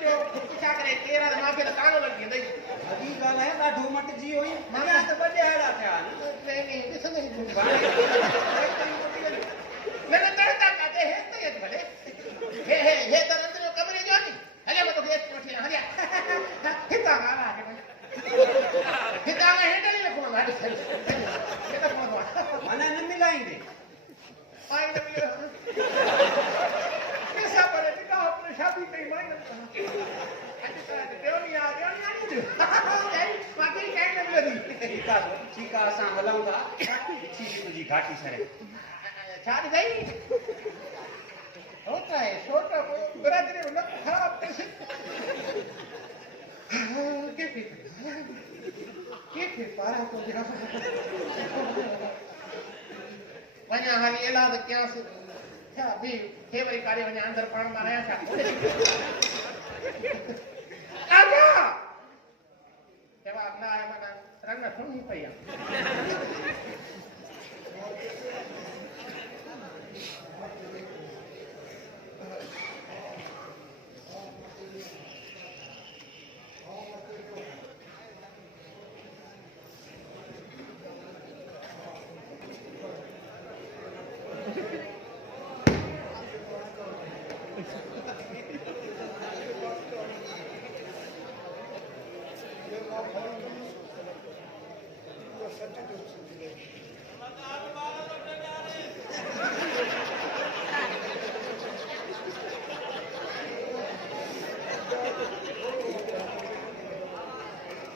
जो पूछा करे केरा माफे तो कानो लगी दई अभी गाल है ना ढूमट जी हुई मने तो बड़े हेड़ा थे नहीं दिसो नहीं मैंने करता काते है तो ये भले हे तो अंदर कमरे जो नहीं हले मैं तो ये कोठी ना हरिया हिता गाना है हिता में हैंडल ही रखो ना ये तो कौन हुआ मने न मिलाएंगे आएंगे कैसा पड़े टिका अपने शादी पे मायने ऐसे तरह के देवनी आ नहीं बाकी क्या नहीं मिलती ठीका असां हलऊं था छी तुझी घाटी सरे शादी गई होता है छोटा बरादरी में खराब कैसे के पारा को दिखा वना हाली इलाज क्या से क्या भी फेवरी कार्य वना अंदर पाण मारया था आजा जवाब ना आया मना रंग सुनी पया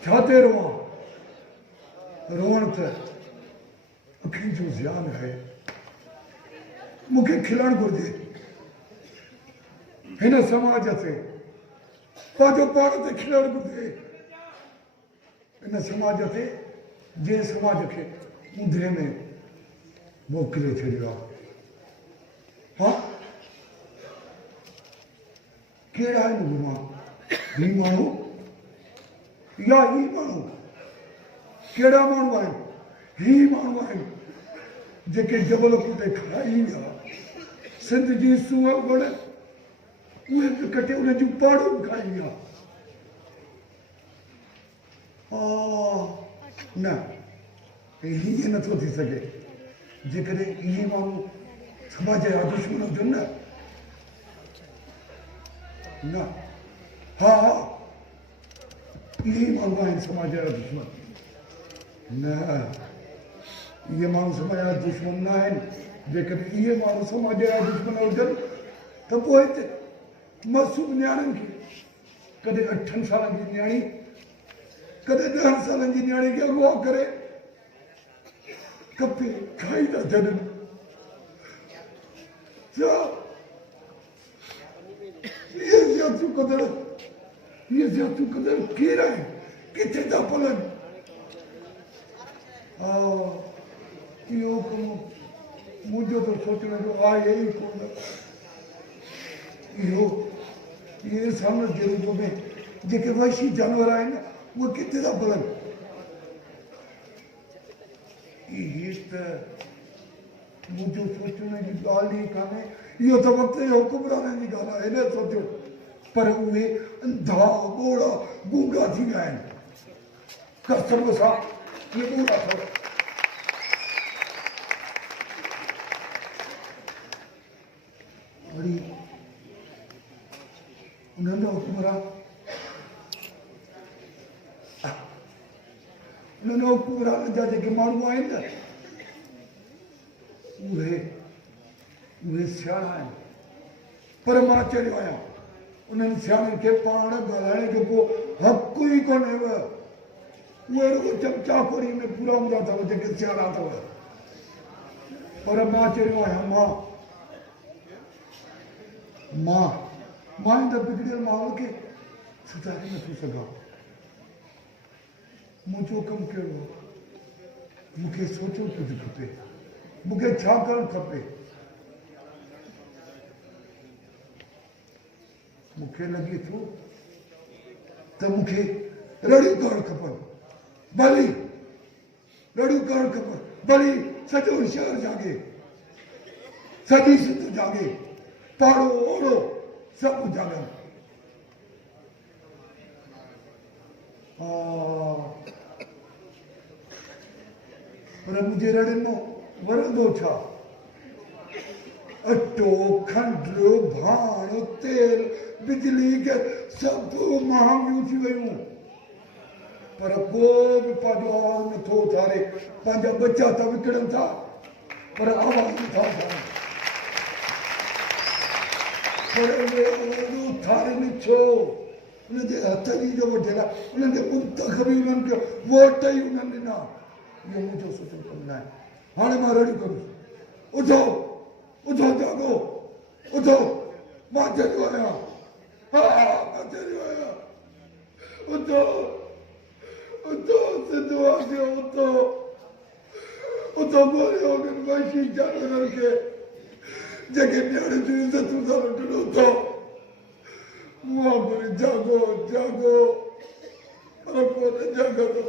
छाते रोवण त अखियुनि जो ज़ियान है मूंखे खिलण घुरिजे हिन समाज ते पंहिंजो पाण ते खिलण घुरिजे हिन समाज ते जंहिं समाज खे ऊंधे में मोकिले छॾियो आहे हा कहिड़ा आहिनि गुमा ही माण्हू या ही माण्हू कहिड़ा माण्हू आहिनि ही माण्हू आहिनि जेके जबलपुर ते खाई विया सिंध जी सूअ वण उहे बि कटे उन जूं पाड़ूं बि खाई विया न हीअं नथो थी सघे जेकॾहिं इहे माण्हू समाज जा दुश्मन हुजनि न हा हा इहे माण्हू आहिनि समाज जा दुश्मन न इहे माण्हू समाज जा दुश्मन न आहिनि जेकॾहिं इहे माण्हू समाज जा दुश्मन हुजनि त पोइ हिते मासूम नियाणियुनि खे कॾहिं 8 सालनि जी नियाणी कॾहिं 10 सालनि जी नियाणी खे अगवा करे कपे खाई था छॾनि छा इहे सियासू कंदड़ केरु आहिनि किथे था पलनि हा इहो कमु मुंहिंजो त सोचण जो आहे ई कोन इहे इंसान जे रूप में जेके वहशी जानवर आहिनि उहे किथे था पलनि इहे त मुंहिंजो सोचण जी ॻाल्हि ई कान्हे इहो त वक़्त जे हुकुमराननि जी ॻाल्हि आहे हिन सोचियो पर उहे अंधा ॿोड़ा गूंगा थी विया आहिनि कसम सां इहे ॿोड़ा अथव वरी उन्हनि जा हुकुमरान उन्हनि हुकुमरान जा जेके माण्हू आहिनि न उहे सियाणा आहिनि पर मां चयो आहियां उन्हनि सियाणनि खे पाण ॻाल्हाइण जो को हक़ ई कोन्हे उहे रुॻो चमचाखोरी में पूरा हूंदा अथव जेके सियाणा अथव पर मां चयो आहियां मां हिन बिगड़ियल माहौल खे सुधारे नथो सघां मुंहिंजो कमु कहिड़ो मूंखे सोचणु कुझु खपे मूंखे छा करणु खपे मूंखे लॻे थो त मूंखे रड़ियूं करणु खपनि भली रड़ियूं करणु खपनि भली सॼो शहर जागे सॼी सिंध जागे पाड़ो ओड़ो सभु जागनि हाँ पर मुझे रड़नो वरदो छा अटो खंडो भाणो तेल बिजली के सब महांगियूं थी वयूं पर को भी पंहिंजो आवाज़ नथो उथारे पंहिंजा बच्चा त विकिणनि था पर आवाज़ नथा उथारनि पर उहे आवाज़ उथारनि छो उनजे हथ जी जो वठियल आहे उन्हनि खे मुंतख़बी उन्हनि खे वोट ई उन्हनि ॾिना इहो मुंहिंजो सुठो कमु न आहे हाणे मां रड़ी कंदुसि उथो उथो जागो उथो मां चरियो आहियां हा मां चरियो आहियां उथो उथो सिद्धो आहियो उथो उथो बोलियो उन्हनि वहशी जानवरनि खे जेके न्याणे जूं इज़तूं था लुटनि उथो मुंहुं पर जागो जागो पर को न जागंदो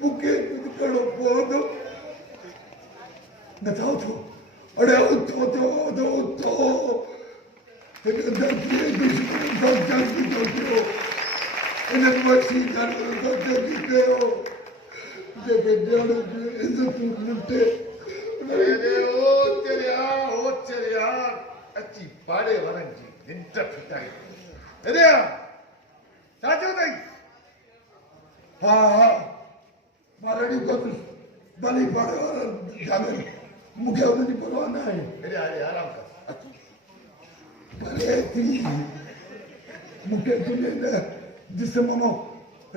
मूंखे कुझु करिणो पवंदो नथा उथो अड़े उथो थियो उथो उथो हिन धरतीअ दुश्मन सां जंग थो थियो इन्हनि वहशी जानवरनि सां जंग कयो जेके न्याणे जूं इज़तूं लुटे ओ चरिया अची पाड़े वारनि जी निंड फिटाई अरे छा थियो अथई हा हा मां रड़ी कंदुसि भली पाड़े वारनि जाने मूंखे हुन जी परवाह न आहे अरे अरे आराम कर भले थी मूंखे तुंहिंजे हिन जिस्म मां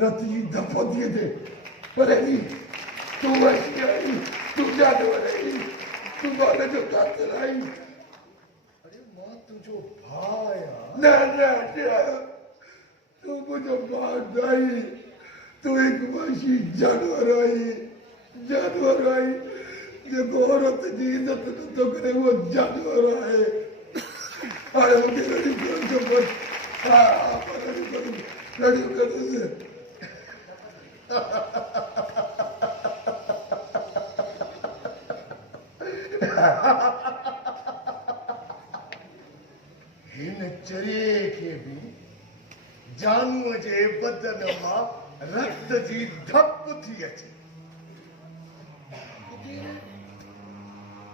रत जी धप थी अचे पर ही तूं वहशी आई तूं जानवर आई तूं बाल जो कातिल आई अरे मां तुंहिंजो भाउ आहियां न तूं मुंहिंजो भाउ न आई तूं हिकु वहशी जानवर आई जेको औरत जी इज़त नथो करे उहो जानवर आहे हाणे मूंखे रड़ियूं करण जो बसि हा मां रड़ियूं कंदुसि हिन चरिये खे बि जानूअ जे बदन मां रत जी धप थी अचे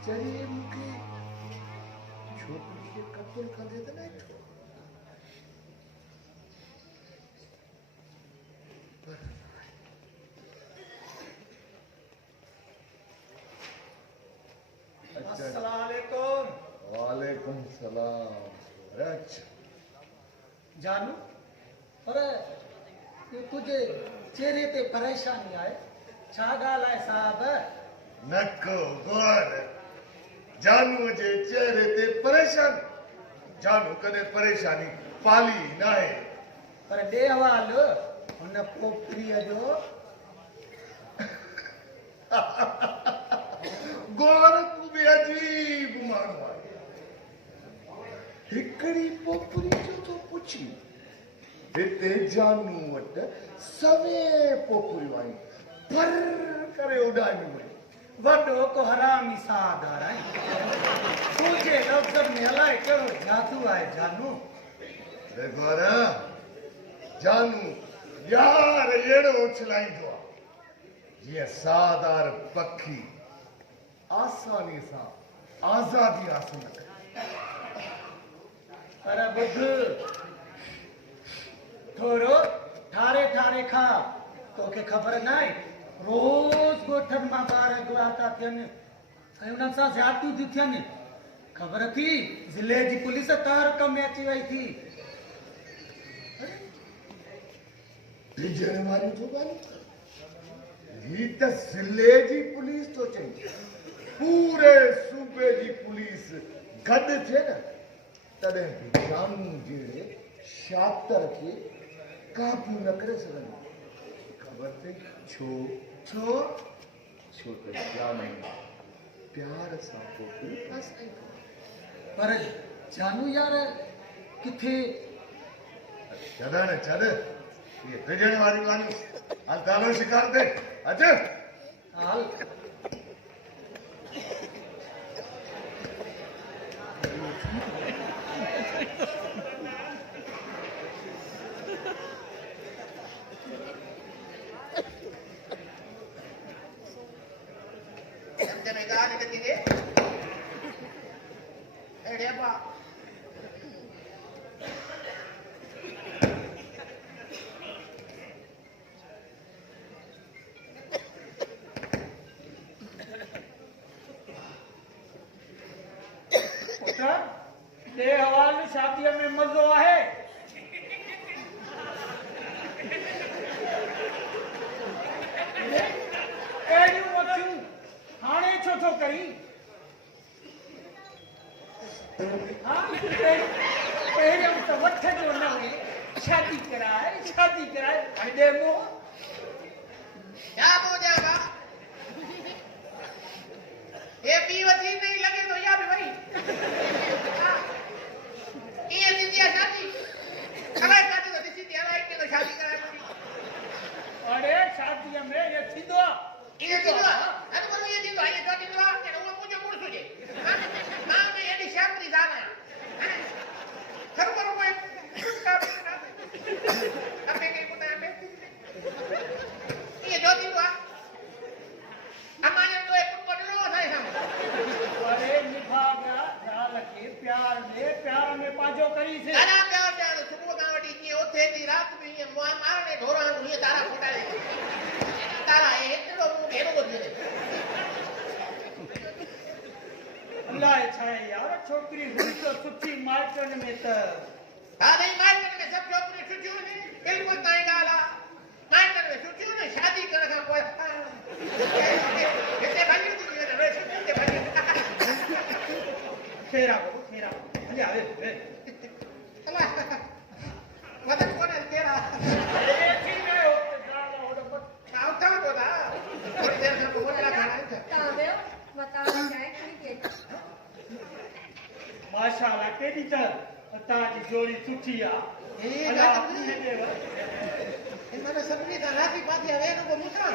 चरिये मूंखे छोकिरी खे क़तल कंदे त न ॾिठो अस्सलामुअलैकुम वालेकुम सलाम जानू पर ये तुझे चेहरे ते परेशानी आहे छा ॻाल्हि आहे साहब नको गोर जानू जे चेहरे ते परेशानी जानू कदे परेशानी पाली न आहे पर ॾे हवाल हुन पोपरीअ जो गोर तू बि अजीब माण्हू आहे हिकिड़ी पोपरी जो तो पुछी हिते जानू वटि सवे पोपरियूं आहिनि पर करे उॾामियूं आहिनि वॾो को हरामी साधार आहे तुंहिंजे लफ़्ज़नि में अलाए कहिड़ो जादू आहे जानू देखो न जानू यार अहिड़ो उछलाईंदो आहे जीअं साधार पखी आसानी सां आज़ादी हासिल न करे पर ॿुध थोरो ठारे ठारे खा तोखे ख़बर न आहे रोज़ ॻोठनि मां ॿार अगवा था थियनि ऐं उन्हनि सां ज़्यादतियूं थियूं थियनि ख़बर थी ज़िले जी पुलिस तारक में अची वई थी डिजण वारी थो ॻाल्हि ही त ज़िले जी पुलिस थो चई पूरे सूबे जी पुलिस गॾु थिए न तॾहिं बि जानू जहिड़े शातिर खे काबू न करे सघंदो ख़बर अथई छो छो छो त जानू प्यार सां पोइ फसाईंदो पर जानू यार किथे छॾण छॾ इहे डिजण वारी ॻाल्हियूं हल तालो शिकार ते अच हाल देती दे एड़े बा पुत्र ते हवाल शादी में मजो आहे एड़ियूं अखियूं हाणे छो थो करी हाँ पहिरियों त वठ जो न हुई शादी कराए हॾे मोह क्या बोझा बा ये पी वची नहीं लगे तो या भी भाई ये दीजिए शादी अगर शादी तो दिसी दिया भाई के तो शादी कराए अरे शादी में ये थींदो ये थींदो अरे पर ये थींदो ये तो थींदो के वो मुझे मुड़ सुजे मां ने ये शादी जाना खर पर कोई अबे के को में ये जो थींदो अमाने तो एक को लो है हम अरे निभागा ख्याल के प्यार में पाजो करी से दादा प्यार सुबह का वटी की ओथे दी रात में ये मुआ मारने ढोरा हुई तारा फोटा ले तारा एतरो मु घेरो को दे अल्लाह छाए यार छोकरी हुई तो सुठी मार्केट में त हां नहीं मार्केट में सब छोकरी सुठी ने बिल्कुल ताई गाला मार्केट में सुठी ने शादी कर का कोई कितने भाई दी है रे कितने भाई फेरा अरे आवे अल्लाह वदन कोन तेरा अरे ठीक है हो जावा हो तो आवता बोला थोड़ी देर में बोला खाना है तावे बताओ जाए खड़ी के माशाल्लाह केडी त ताजी जोड़ी सुठी आ ये अल्लाह गात अपनी है देव इन मैंने सबनी का राती पाती हवे नो को मुसरा